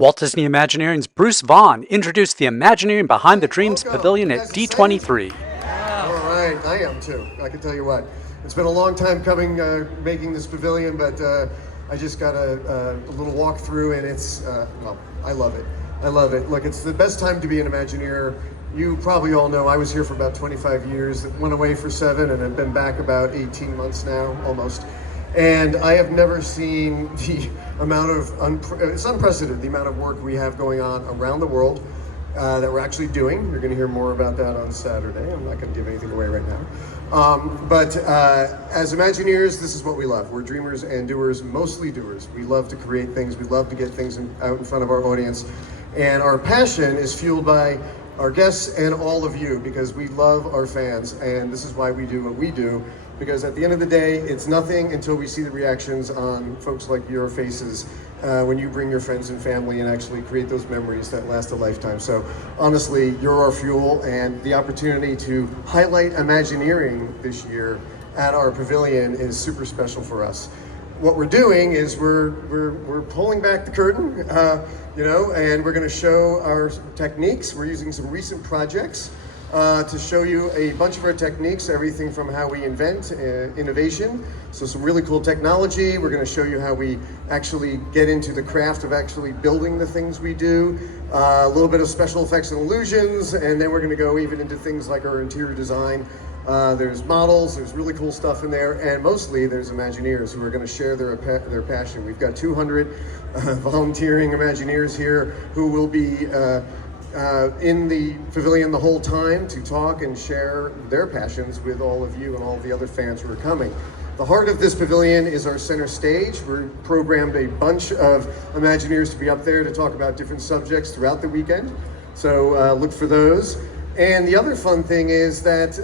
Walt Disney Imagineering's Bruce Vaughn introduced the Imagineering Behind the Dreams Pavilion at D23. All right, I am too. I can tell you what. It's been a long time coming, making this pavilion, but I just got a little walk through, and it's, well, I love it. I love it. Look, it's the best time to be an Imagineer. You probably all know I was here for about 25 years, went away for 7, and I've been back about 18 months now, almost. And I have never seen the amount of, it's unprecedented, the amount of work we have going on around the world that we're actually doing. You're going to hear more about that on Saturday. I'm not going to give anything away right now. But as Imagineers, this is what we love. We're dreamers and doers, mostly doers. We love to create things. We love to get things out in front of our audience. And our passion is fueled by our guests and all of you, because we love our fans, and this is why we do what we do, because at the end of the day, it's nothing until we see the reactions on folks like your faces when you bring your friends and family and actually create those memories that last a lifetime. So honestly, you're our fuel, and the opportunity to highlight Imagineering this year at our pavilion is super special for us. What we're doing is we're pulling back the curtain, and we're going to show our techniques. We're using some recent projects to show you a bunch of our techniques, everything from how we invent innovation, so some really cool technology. We're going to show you how we actually get into the craft of actually building the things we do, a little bit of special effects and illusions, and then we're going to go even into things like our interior design. There's models, there's really cool stuff in there, and mostly there's Imagineers who are going to share their passion. We've got 200 volunteering Imagineers here who will be in the pavilion the whole time to talk and share their passions with all of you and all the other fans who are coming. The heart of this pavilion is our center stage. We're programmed a bunch of Imagineers to be up there to talk about different subjects throughout the weekend, so look for those. And the other fun thing is that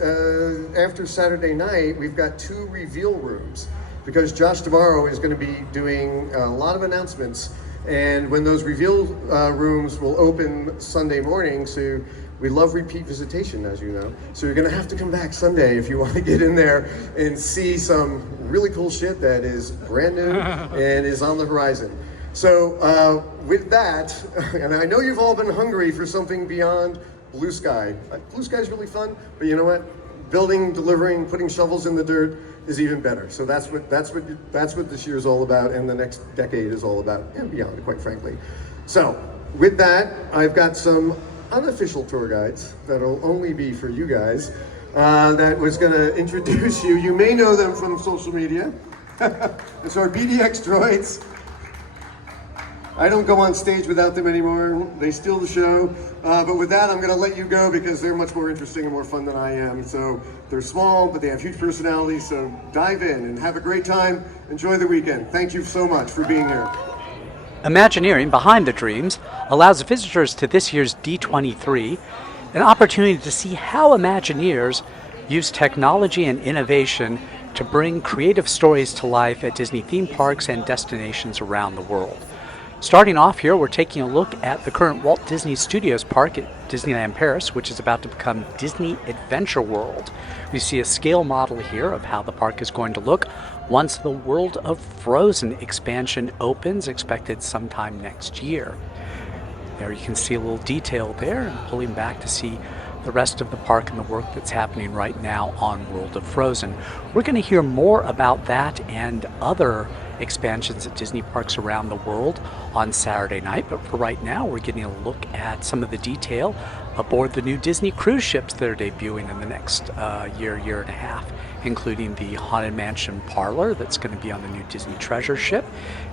after Saturday night, we've got 2 reveal rooms, because Josh tomorrow is going to be doing a lot of announcements. And when those reveal rooms will open Sunday morning, so we love repeat visitation, as you know. So you're going to have to come back Sunday if you want to get in there and see some really cool shit that is brand new and is on the horizon. So with that, and I know you've all been hungry for something beyond blue sky. Blue sky is really fun, but you know what? Building, delivering, putting shovels in the dirt is even better. So that's what this year is all about, and the next decade is all about, and beyond, quite frankly. So with that, I've got some unofficial tour guides that'll only be for you guys. That was going to introduce you. You may know them from social media. It's our BDX droids. I don't go on stage without them anymore. They steal the show. But with that, I'm going to let you go because they're much more interesting and more fun than I am. So they're small, but they have huge personalities. So dive in and have a great time. Enjoy the weekend. Thank you so much for being here. Imagineering Behind the Dreams allows visitors to this year's D23 an opportunity to see how Imagineers use technology and innovation to bring creative stories to life at Disney theme parks and destinations around the world. Starting off here, we're taking a look at the current Walt Disney Studios park at Disneyland Paris, which is about to become Disney Adventure World. We see a scale model here of how the park is going to look once the World of Frozen expansion opens, expected sometime next year. There you can see a little detail there, and pulling back to see the rest of the park and the work that's happening right now on World of Frozen. We're going to hear more about that and other expansions at Disney parks around the world on Saturday night, but for right now we're getting a look at some of the detail aboard the new Disney cruise ships that are debuting in the next year and a half, including the Haunted Mansion Parlor that's going to be on the new Disney Treasure ship,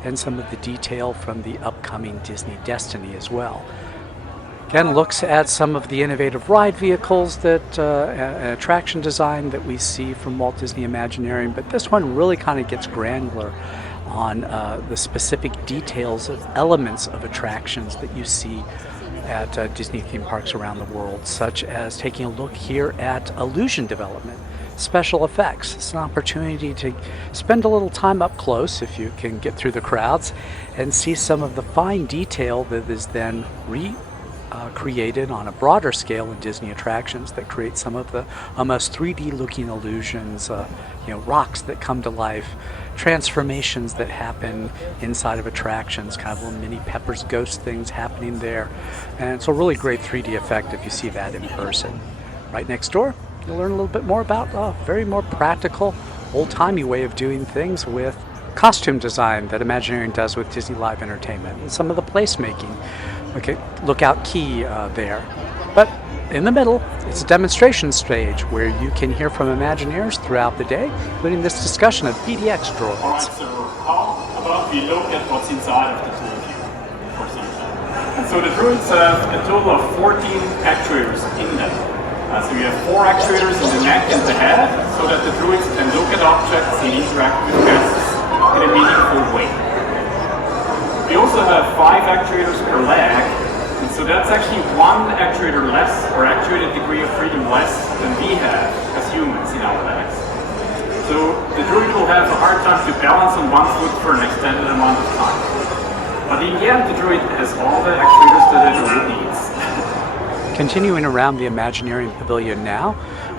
and some of the detail from the upcoming Disney Destiny as well. Again, looks at some of the innovative ride vehicles that attraction design that we see from Walt Disney Imagineering, but this one really kind of gets granular on the specific details of elements of attractions that you see at Disney theme parks around the world, such as taking a look here at illusion development, special effects. It's an opportunity to spend a little time up close, if you can get through the crowds, and see some of the fine detail that is then created on a broader scale in Disney attractions that create some of the almost 3D looking illusions, rocks that come to life, transformations that happen inside of attractions, kind of little mini Pepper's Ghost things happening there. And it's a really great 3D effect if you see that in person. Right next door, you'll learn a little bit more about a very more practical, old-timey way of doing things with costume design that Imagineering does with Disney Live Entertainment, and some of the placemaking. Okay, lookout key there. But in the middle, it's a demonstration stage where you can hear from Imagineers throughout the day, including this discussion of PDX droids. Alright, so how about we look at what's inside of the droid here for some time. And so the droids have a total of 14 actuators in them. So you have 4 actuators in the neck and the head, so that the droids can look at objects and interact with guests in a meaningful way. We also have 5 actuators per leg, and so that's actually 1 actuator less, or actuated degree of freedom less than we have as humans in our legs. So the droid will have a hard time to balance on one foot for an extended amount of time. But in the end, the droid has all the actuators that a droid needs. Continuing around the Imagineering Pavilion now,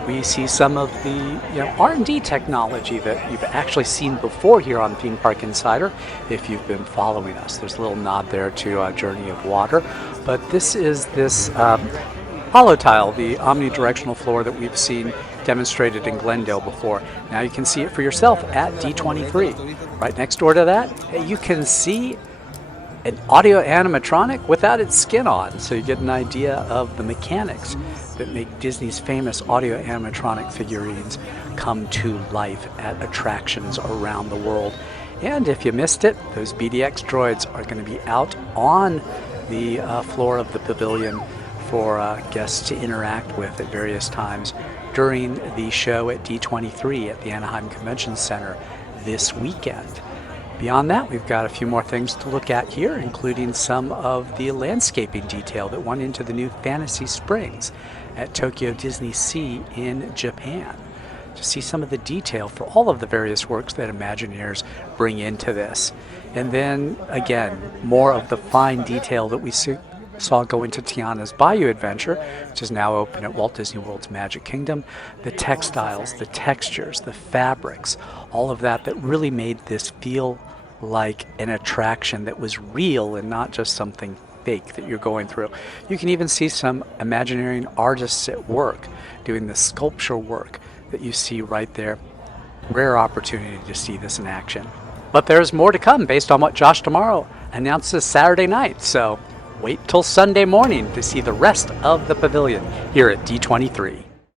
we see some of the R&D technology that you've actually seen before here on Theme Park Insider if you've been following us. There's a little nod there to Journey of Water, but this is this holotile, the omnidirectional floor that we've seen demonstrated in Glendale before. Now you can see it for yourself at D23. Right next door to that, you can see an audio animatronic without its skin on, so you get an idea of the mechanics that make Disney's famous audio animatronic figurines come to life at attractions around the world. And if you missed it, those BDX droids are going to be out on the floor of the pavilion for guests to interact with at various times during the show at D23 at the Anaheim Convention Center this weekend. Beyond that, we've got a few more things to look at here, including some of the landscaping detail that went into the new Fantasy Springs at Tokyo Disney Sea in Japan, to see some of the detail for all of the various works that Imagineers bring into this. And then, again, more of the fine detail that we saw go into Tiana's Bayou Adventure, which is now open at Walt Disney World's Magic Kingdom. The textiles, the textures, the fabrics, all of that really made this feel like an attraction that was real and not just something fake that you're going through. You can even see some Imagineering artists at work doing the sculpture work that you see right there. Rare opportunity to see this in action. But there's more to come based on what Josh Tomorrow announces Saturday night, so wait till Sunday morning to see the rest of the pavilion here at D23.